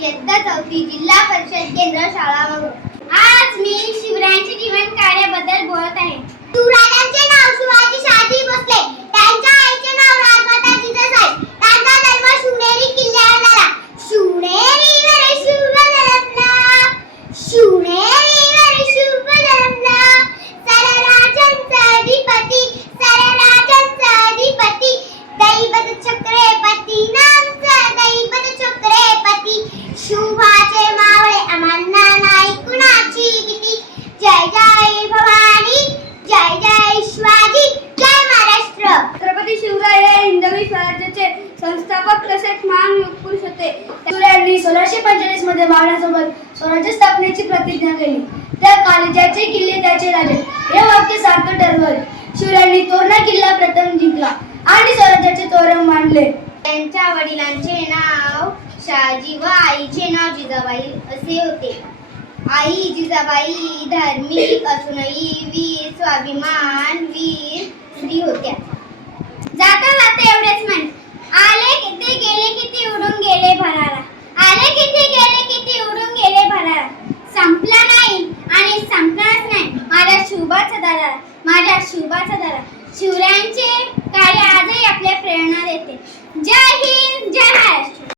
इयत्ता 4थी जिल्हा परिषद केंद्र शाळा वरून आज मी शिवरायांच्या जीवन कार्याबद्दल बोलत आहे। शिवरायांचे नाव शिवाजी शहाजी भोसले, त्यांच्या आईचे नाव राजमाता जिजाबाई, त्यांचा जन्म शिवनेरी किल्ल्यावर झाला। शिवनेरीवर शिव जन्मला, शिवनेरीवर शिव जन्मला, सरराजांचा अधिपती, सरराजांचा अधिपती, दैवत चक्रपती नामचा दैवत चक्रपती, शुभाचे मावळे अमान्ना नाही कुणाची भीती, जय जय भवानी, जय जय शिवाजी, जय महाराष्ट्र। छत्रपती शिवराय हे हिंदवी स्वराज्याचे संस्थापक तसेच महान युगपुरुष होते। शिवरायांनी 1645 मध्ये महाराजांसोबत स्वराज्य स्थापनेची प्रतिज्ञा केली। त्या काळी ज्याचे किल्ले त्याचे राजे हे वाक्य सारखं ठरवलं। शिवरायांनी तोरणा किल्ला प्रथम जिंकला आणि स्वराज्याचे तोरण मांडले। त्यांच्या वडिलांचे नाव शहाजी व आईचे नाव जिजाबाई असे होते। आई जिजाबाई धार्मिक असूनही वीर स्वाभिमान वीर स्त्री होत्या। जाता जाता एवढेच म्हण, आले किती गेले किती उडून गेले भरारा, आले किती गेले किती उडून गेले भरारा, संपला नाही आणि संपणारच नाही माझ्या शुभाचा दारा, माझ्या शुभाचा दारा। शिवरायांचे कार्य आजही आपल्या प्रेरणा देते।